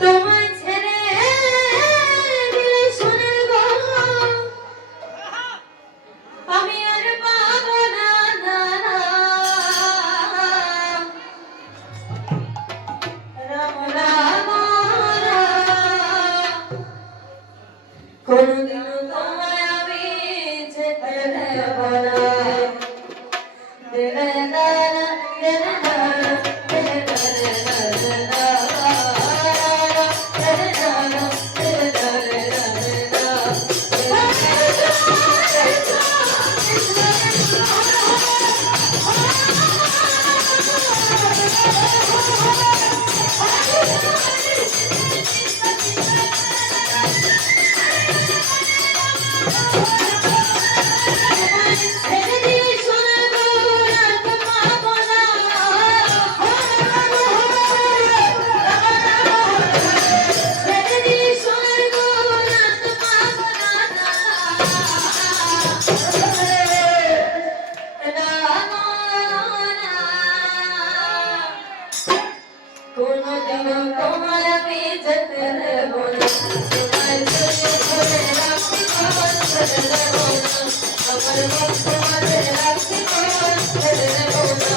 তোমায় ছেড়ে দিলে সোনার গো আমি আর পাবো না না রাম রাম কোনদিন তোমায় আমি যেতে দেব না দিলে দানা দিলে দানা দিলে দানা কোনদিন তোমায় আমি যেতে দেব না তোমায় ছেড়ে রাখতে ছেড়ে দেব না আমার তোমাকে রাখতে ছেড়ে দেব না